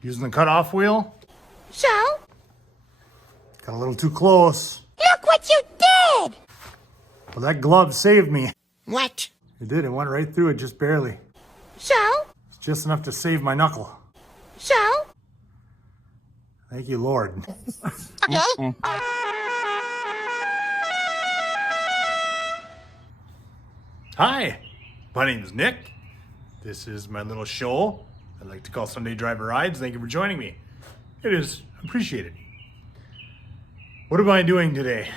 Using the cutoff wheel. So? Got a little too close. Look what you did! Well, that glove saved me. What? It did. It went right through it, just barely. So? It's just enough to save my knuckle. So? Thank you, Lord. Okay. Hi, my name is Nick. This is my little show I like to call Sunday Driver Rides. Thank you for joining me. It is appreciated. What am I doing today?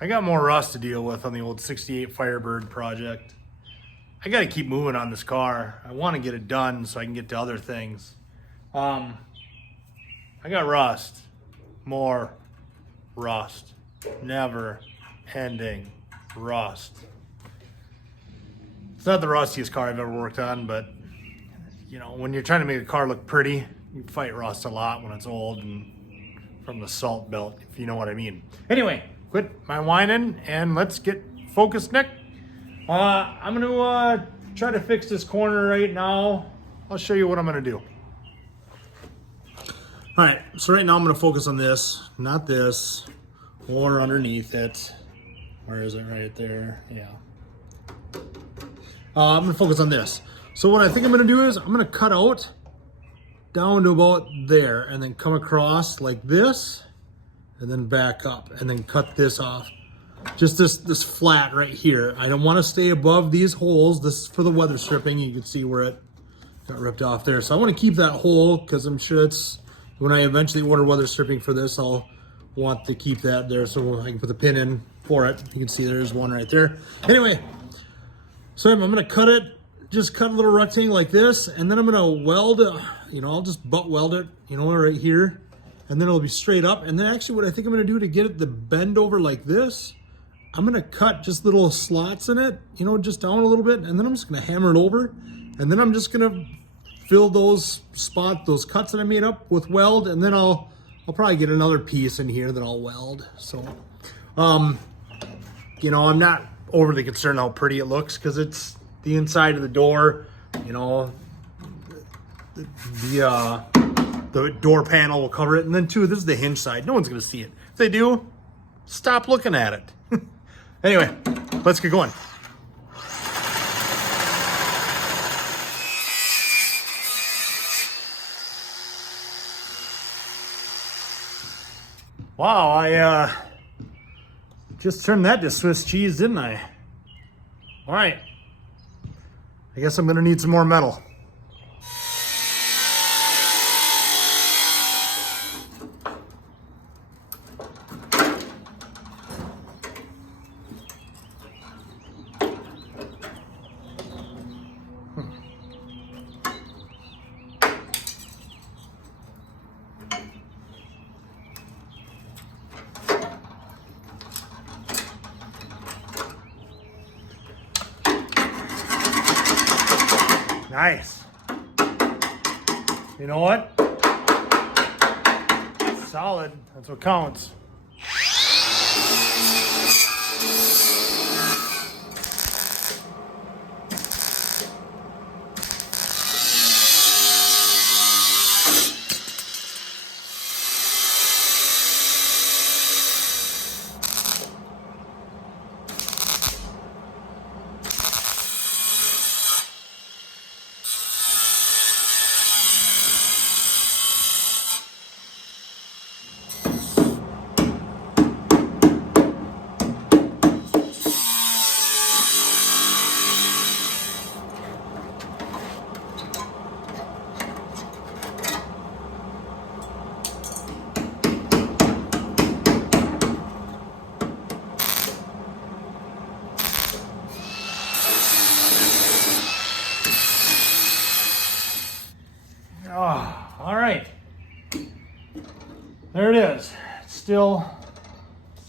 I got more rust to deal with on the old 68 Firebird project. I got to keep moving on this car. I want to get it done so I can get to other things. I got rust. More rust. Never ending rust. It's not the rustiest car I've ever worked on, but you know, when you're trying to make a car look pretty, you fight rust a lot when it's old and from the salt belt, if you know what I mean. Anyway, quit my whining and let's get focused, Nick. I'm gonna try to fix this corner right now. I'll show you what I'm gonna do. All right, so right now I'm gonna focus on this, not this, or underneath it. Where is it? Right there, yeah. I'm gonna focus on this. So what I think I'm gonna do is I'm gonna cut out down to about there and then come across like this and then back up and then cut this off. Just this flat right here. I don't wanna stay above these holes. This is for the weather stripping. You can see where it got ripped off there. So I wanna keep that hole because I'm sure it's, when I eventually order weather stripping for this, I'll want to keep that there so I can put the pin in for it. You can see there's one right there. Anyway, so I'm gonna cut it, just cut a little rectangle like this, and then I'm gonna weld it, you know, I'll just butt weld it, you know, right here, and then it'll be straight up. And then actually what I think I'm gonna do to get it to bend over like this, I'm gonna cut just little slots in it, you know, just down a little bit, and then I'm just gonna hammer it over, and then I'm just gonna fill those spots, those cuts that I made up with weld, and then I'll probably get another piece in here that I'll weld. So, you know, I'm not overly concerned how pretty it looks because it's the inside of the door, you know, the door panel will cover it. And then too, this is the hinge side. No one's gonna see it. If they do, stop looking at it. Anyway, let's get going. Wow, I just turned that to Swiss cheese, didn't I? All right, I guess I'm gonna need some more metal. Nice. You know what? Solid. That's what counts. Oh, all right. There it is. It's still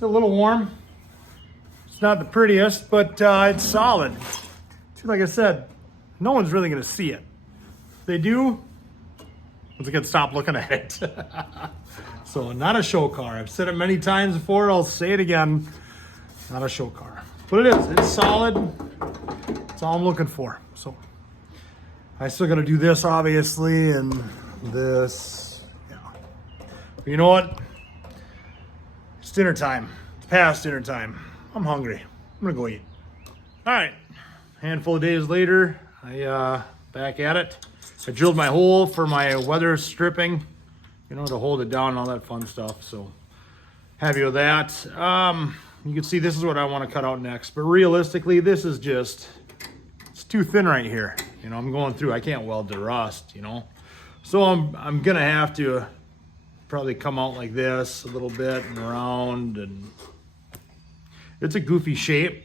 a little warm. It's not the prettiest, but it's solid. Like I said, no one's really gonna see it. If they do, once again, stop looking at it. So not a show car. I've said it many times before. I'll say it again. Not a show car, but it is. It's solid. That's all I'm looking for. So I still got to do this, obviously, and this. Yeah. But you know what? It's dinner time. It's past dinner time. I'm hungry. I'm gonna go eat. All right. Handful of days later, I back at it. I drilled my hole for my weather stripping, you know, to hold it down and all that fun stuff. So happy with that. You can see this is what I want to cut out next, but realistically, this is just, it's too thin right here. You know, I'm going through, I can't weld to rust, you know. So I'm gonna have to probably come out like this a little bit and around, and it's a goofy shape,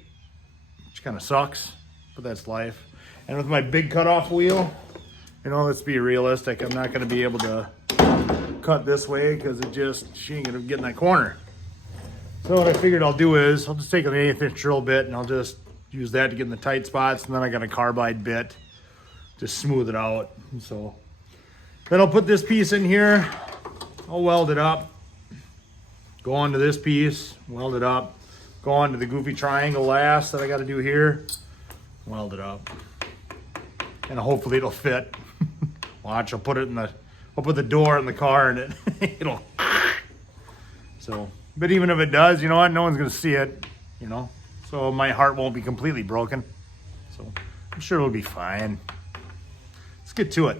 which kind of sucks, but that's life. And with my big cutoff wheel, you know, let's be realistic. I'm not gonna be able to cut this way because she ain't gonna get in that corner. So what I figured I'll do is I'll just take an 1/8 inch drill bit and I'll just use that to get in the tight spots, and then I got a carbide bit to smooth it out. And so then I'll put this piece in here, I'll weld it up, go on to this piece, weld it up, go on to the goofy triangle last that I got to do here, weld it up, and hopefully it'll fit. Watch, I'll put the door in the car and it'll so. But even if it does, you know what? No one's going to see it, you know? So my heart won't be completely broken. So I'm sure it'll be fine. Let's get to it.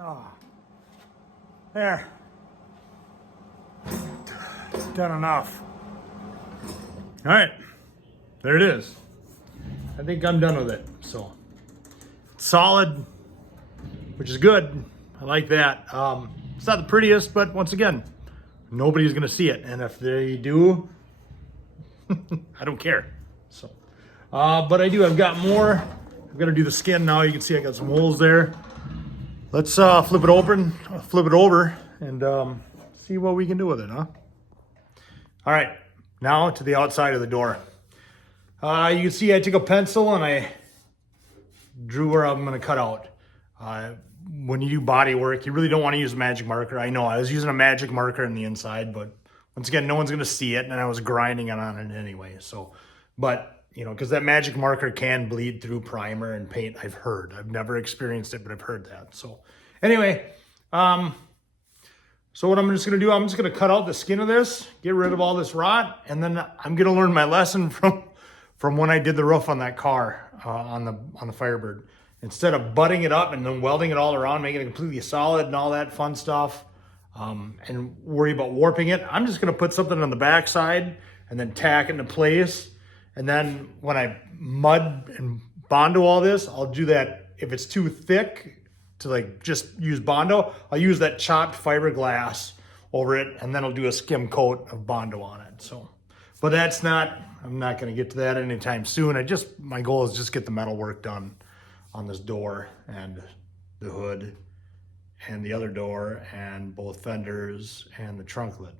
Oh, there. Done enough. All right, there it is. I think I'm done with it. So solid, which is good. I like that. It's not the prettiest, but once again, nobody's gonna see it. And if they do, I don't care. So, but I do, I've got more. I'm gonna do the skin now. You can see I got some holes there. Let's flip it over and see what we can do with it, huh? All right, Now to the outside of the door. You can see I took a pencil and I drew where I'm going to cut out. When you do body work, you really don't want to use a magic marker. I know I was using a magic marker on the inside, but once again, no one's going to see it, and I was grinding it on it anyway. So, but you know, because that magic marker can bleed through primer and paint. I've heard. I've never experienced it, but I've heard that. So, anyway, so what I'm just going to do, I'm just going to cut out the skin of this, get rid of all this rot, and then I'm going to learn my lesson from when I did the roof on that car on the Firebird. Instead of butting it up and then welding it all around, making it completely solid and all that fun stuff, and worry about warping it, I'm just going to put something on the backside and then tack it into place. And then when I mud and bondo all this, I'll do that. If it's too thick to like just use bondo, I'll use that chopped fiberglass over it, and then I'll do a skim coat of bondo on it. So, but I'm not going to get to that anytime soon. My goal is just get the metal work done on this door and the hood and the other door and both fenders and the trunk lid.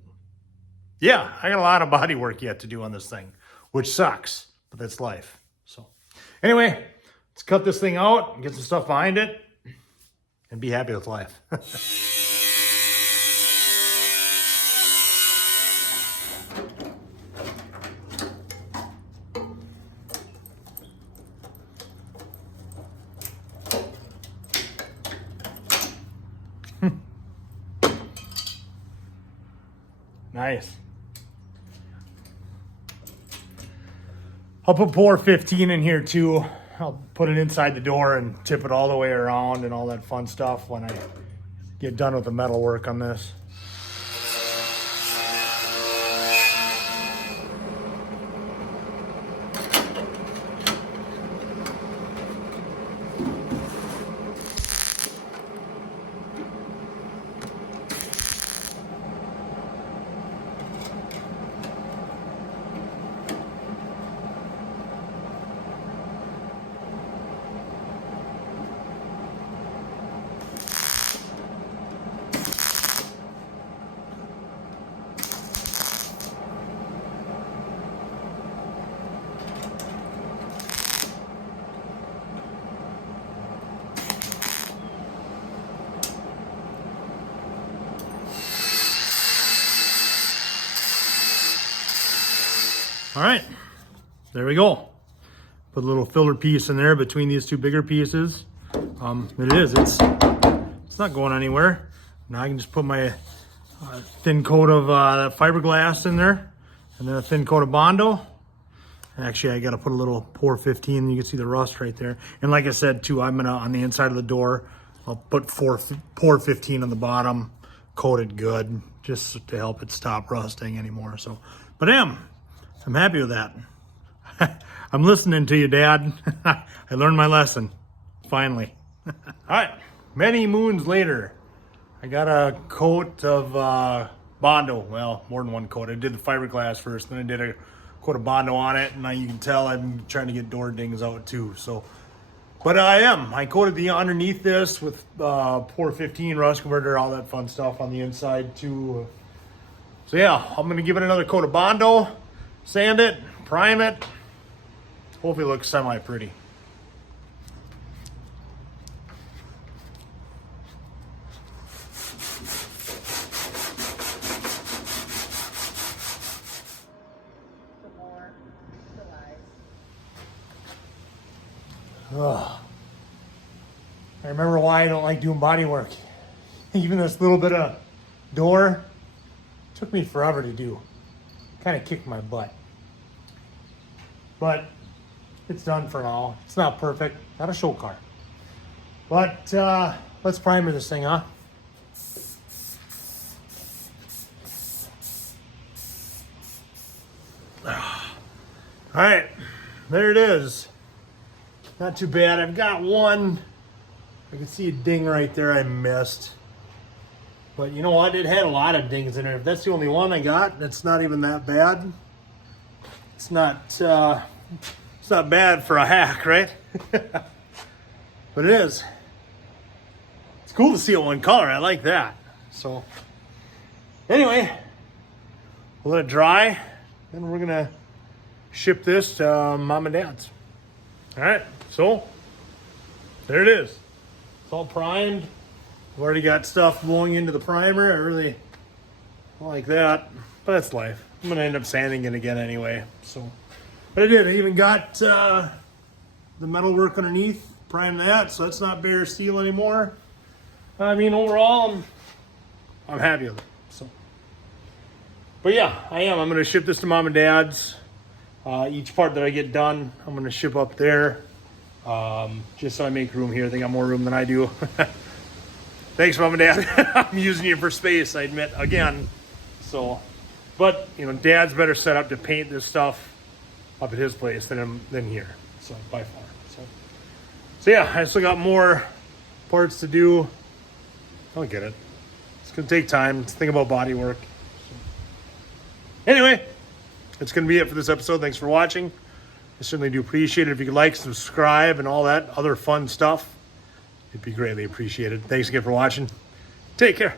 Yeah, I got a lot of body work yet to do on this thing, which sucks, but that's life. So anyway, let's cut this thing out and get some stuff behind it and be happy with life. Nice. I'll put pour 15 in here too. I'll put it inside the door and tip it all the way around and all that fun stuff when I get done with the metal work on this. All right, there we go. Put a little filler piece in there between these two bigger pieces. It's not going anywhere. Now I can just put my thin coat of fiberglass in there, and then a thin coat of bondo. Actually, I got to put a little pour 15. You can see the rust right there. And like I said too, I'm gonna on the inside of the door, I'll put pour 15 on the bottom, coat it good, just to help it stop rusting anymore. So, but I'm happy with that. I'm listening to you, Dad. I learned my lesson, finally. All right, many moons later, I got a coat of bondo. Well, more than one coat. I did the fiberglass first, then I did a coat of bondo on it, and now you can tell I'm trying to get door dings out too. So, but I coated the underneath this with pour 15 rust converter, all that fun stuff on the inside too. So yeah, I'm gonna give it another coat of bondo. Sand it, prime it. Hopefully it looks semi-pretty. Ugh. I remember why I don't like doing body work. Even this little bit of door took me forever to do. Kind of kicked my butt. But it's done for now. It's not perfect. Not a show car. But let's primer this thing, huh? All right, there it is. Not too bad. I've got one. I can see a ding right there I missed. But you know what? It had a lot of dings in there. If that's the only one I got, that's not even that bad. It's not bad for a hack, right? But it is. It's cool to see it one color. I like that. So anyway, we'll let it dry. then we're gonna ship this to Mom and Dad's. All right, so there it is. It's all primed. I've already got stuff blowing into the primer. I really don't like that, but that's life. I'm gonna end up sanding it again anyway. So, but I did. I even got the metal work underneath, primed that, so that's not bare steel anymore. I mean, overall, I'm happy with it. So, but yeah, I am. I'm gonna ship this to Mom and Dad's. Each part that I get done, I'm gonna ship up there. Just so I make room here. They got more room than I do. Thanks, Mom and Dad. I'm using you for space, I admit, again. So, but, you know, Dad's better set up to paint this stuff up at his place than here. So, by far. So yeah, I still got more parts to do. I'll get it. It's going to take time. It's think about body work. So. Anyway, that's going to be it for this episode. Thanks for watching. I certainly do appreciate it if you could like, subscribe, and all that other fun stuff. It'd be greatly appreciated. Thanks again for watching. Take care.